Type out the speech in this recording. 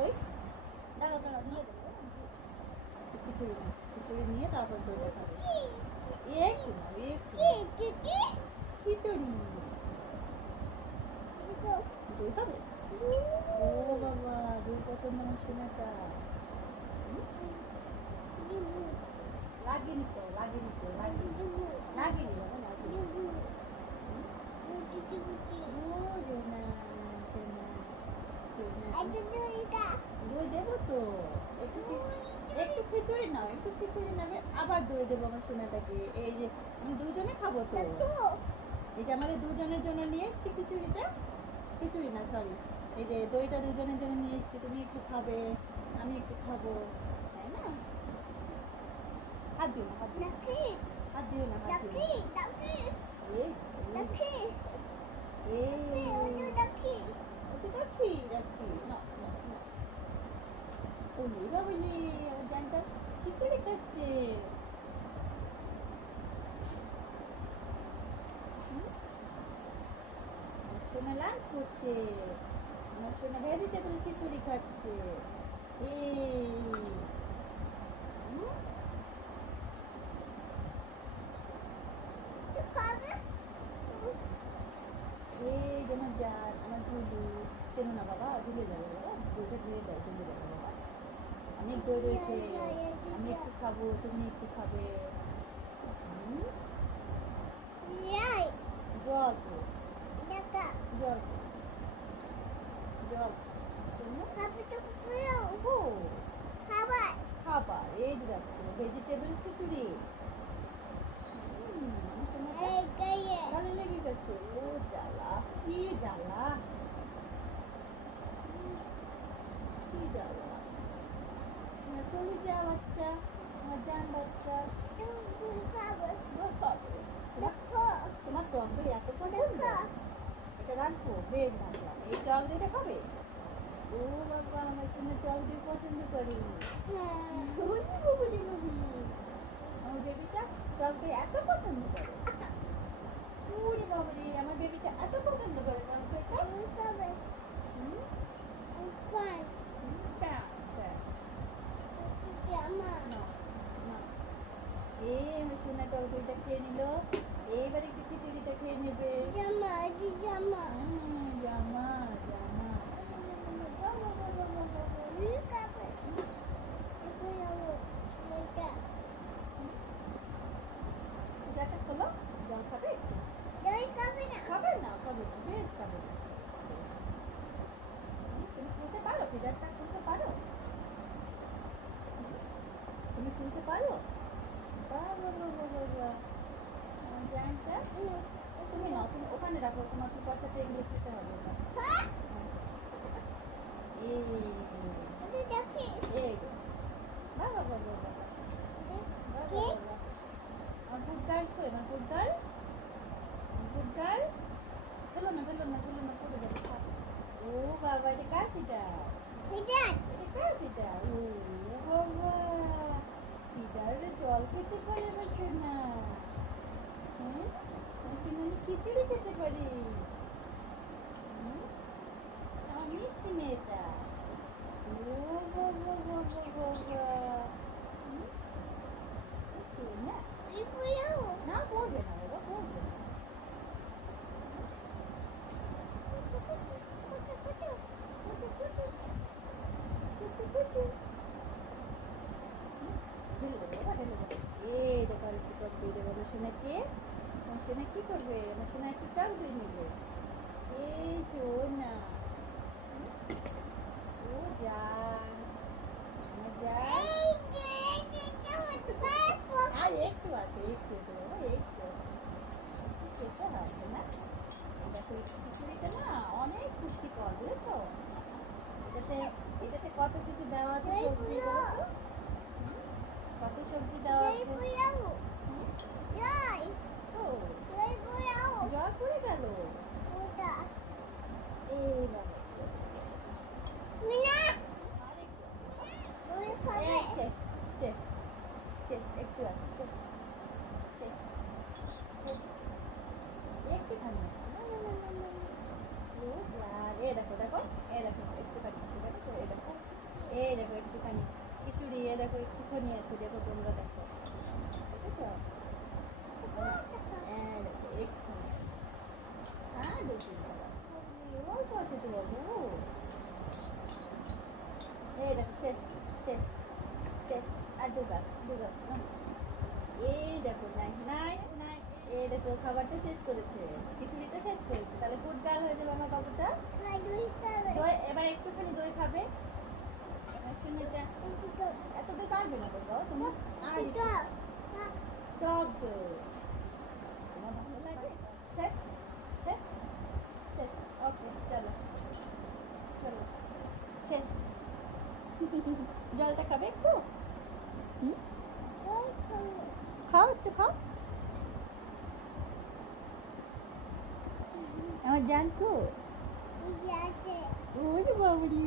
দই দাঁড়াও দাঁড়াও নিয়ে দেবো খিচুড়ি খিচুড়ি নিয়ে তারপর দইটা খাবে একটু নাও একটু খিচুড়ি দই খাবে ও বাবা দই পছন্দ আমার সোনাটা লাগিনি তো লাগিনি লাগিনি বাবা লাগিনি দই দেবো তো একটু খিচুড়ি নাও একটু খিচুড়ি নেবে আবার দই দেবো আমার সোনাটাকে এই যে আমি দুজনে খাবো তো এই যে আমাদের দুজনের জন্য নিয়ে এসছি খিচুড়ি না সরি এই যে দইটা দুজনের জন্য নিয়ে এসছি তুমি একটু খাবে আমি একটু খাবো তাই না হাত দিও না হাত দিও না হাত দিও না রাখি না ওলি বাবলি আমার জানটা খিচুড়ি খাচ্ছে সোনা লাঞ্চ করছে আমার সোনা ভেজিটেবল খিচুড়ি খাচ্ছে এই যেমন যান আমার দুধু কেন না বাবা ভুলে যাবে বাবা দুধে ধুয়ে দেয় ভুলে যাবে বাবা অনেক দই রয়েছে আমি একটু খাবো তুমি একটু খাবে জল জল জল খাবার এই যে দেখো ভেজিটেবল খিচুড়ি গালে লেগে গেছে ও জ্বালা কি জ্বালা কি জ্বালা চলে যা বাচ্চা আমার জান বাচ্চা তোমার টক দই এত পছন্দ এটা রাখবো বেশ রাখলাম এই টক দইটা খাবে ও বাবা আমার সঙ্গে টক দই পছন্দ করি আমার বেবিটা টক দই এত পছন্দ করে ওরে বাবা রে আমার বেবিটা এত পছন্দ করে টক দইটা আমার সোনা টক দইটা খেয়ে নিল এইবার একটু খিচুড়িটা খেয়ে নেবে জামা জামা খোলো জল খাবে খাবে না বেশ খাবে তুমি খুলতে পারো ফিডারটা খুলতে পারো তুমি খুলতে পারো জানটা তুমি নাও তুমি ওখানে রাখো তোমাকে পয়সাটা এগুলো খেতে হবে বাবা বাবা বাবা আমার গুড গার্ল কই আমার গুড গার্ল ফেলো না পড়ে যাবে ও বাবা এটা কার ফিডার এটা কার ফিডার ও বাবা ফিডারে জল খেতে পারে আমার সোনা সোনা আমি খিচুড়ি খেতে পারি আমার মিষ্টি মেয়েটা ও বাবা বাবা বাবা সোনা না পড়বে না বাবা পড়বে না এই দেখো একটু টক দিয়ে দেবো আমার সোনাকে আমার সোনা কি করবে আমার সোনা একটু টক দিয়ে নেবে এই সোনা ও জান আমার জান আর একটু আছে একটু বাবা একটু খেতে হবে না দেখো এই খিচুড়িটা না অনেক পুষ্টিকর বুঝেছো এটাতে কত কিছু দেওয়া আছে সবজি কত সবজি দেওয়া আছে জল পড়ে গেল এই বাবা শেষ শেষ শেষ একটু আছে শেষ শেষ শেষ একটু খানি আছে ও যা এ দেখো একটু খানি আছে দেখো এ দেখো এই দেখো একটুখানি খিচুড়ি, এ দেখো একটুখানি আছে, দেখো তোমরা দেখো, দেখেছো? হ্যাঁ দেখো একটুখানি আছে, হ্যাঁ দু তিনটা আছে, অল্প আছে তো বাবু। এই দেখো শেষ, শেষ, শেষ, আর দুবার, দুবার। এই দেখো নাই নাই নাই, এই দেখো খাবারটা শেষ করেছে, খিচুড়িটা শেষ করেছে, তাহলে গুড গার্ল হয়ে যাবে আমার বাবুটা। দই এবার একটুখানি দই খাবে। সুমিতা এত দই পারবে না বাবা তুমি, আর টক দই তোমার ভালো লাগে। শেষ, শেষ, শেষ, ওকে চলো, চলো শেষ। জলটা খাবে একটু? হুম, খাও একটু খাও। আমার জান তো ওই যে বাবুরি।